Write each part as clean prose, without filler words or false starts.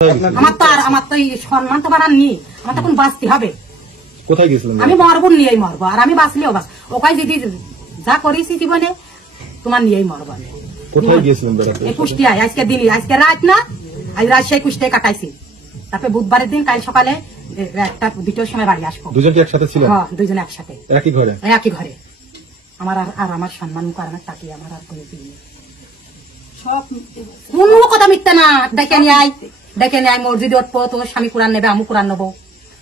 আমার তো এই সম্মান তো বাড়ান নি, আমার তখন বাঁচতে হবে। কোথায় গেছিলেন? আমি মরবো, নিয়েই মরবো, আর আমি বাঁচলেও বাঁচ। ওকাই যদি যা করেছি জীবনে তোমার নিয়েই মরবো। কোথায় গিয়েছিলেন? কুষ্টিয়ায়। আজকে দিনই, আজকে রাত না, আজ রাত সেই কুষ্টিয়ায় কাটাইছি। তারপরে বুধবারের দিন কাল সকালে 1টা-2টার সময় বাড়ি আসবো। দুজন কি একসাথে ছিলেন? হ্যাঁ, দুজনে একসাথে, একই ঘরে। একই ঘরে। আমার আর আমার সম্মান করানোর তাকিয়ে আমার আর কোনো দিন নেই। সব কোনো কথা মিথ্যা না। ডেকে নিয়ে আয় মসজিদে উঠবো, তোমার স্বামী কোরআন নেবে, আমি কোরআন নেবো।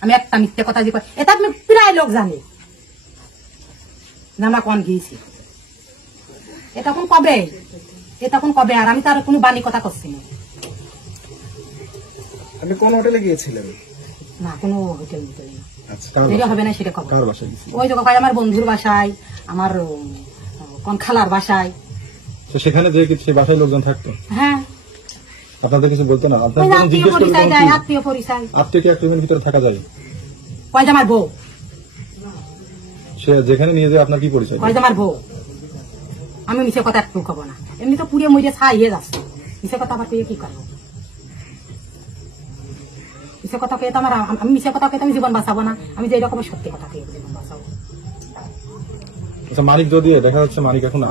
আমি একটা মিথ্যে কথা যে এটা তুমি প্রায় লোক জানে আমরা কোন গিয়েছি। এটা কোন কবে আর আমি তার কোনো বাণী কথা করছি না। আপনি কোন হোটেলে গিয়েছিলেন? না, কোনো হোটেল না। আচ্ছা, যেটা হবে না সেটা খবর। কার বাসায় গেছিলেন? ওই জায়গায় আমার বন্ধুর বাসায়, আমার কোন খালার বাসায়। তো সেখানে যে সেই বাসায় লোকজন থাকতো? হ্যাঁ, আপনাদের কিছু বলতো না? আপনার আত্মীয় পরিচয় দেয়, আত্মীয় পরিচয়। আপনি কি এক রুমের ভিতরে থাকা যায়? কয় আমার বউ, সে যেখানে নিয়ে যায় আপনার কি পরিচয়? কয় আমার বউ। আমি মিছে কথা একটু খাবো না, এমনি তো পুড়ে মুড়ে ছাই হয়ে যাচ্ছে। মিছে কথা আবার কি করবো? মিছে কথা কে তো আমার, আমি মিছে কথা কে আমি জীবন বাঁচাবো না। আমি যে রকম সত্যি কথা কে জীবন বাঁচাবো। আচ্ছা, মালিক যদি দেখা যাচ্ছে মালিক এখন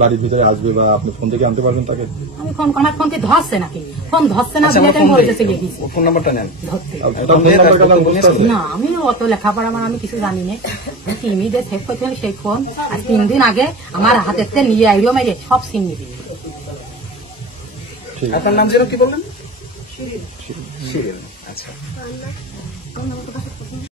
বাড়ির ভিতরে আসবে বা আপনি ফোন থেকে আনতে পারবেন তাকে? আমি ফোন, আমার ফোনকে ধরছে নাকি? ফোন ধরছে না, ফোন নাম্বারটা নেন। না, আমি অত লেখাপড়া আমি কিছু জানি না। টিমি যে সেভ করতে হলে সেই ফোন আর 3 দিন আগে আমার হাতের নিয়ে আইলো, মেরে সব সিম নিয়ে দিল। আপনার নাম যেন কি বললেন? শিরিন। আচ্ছা।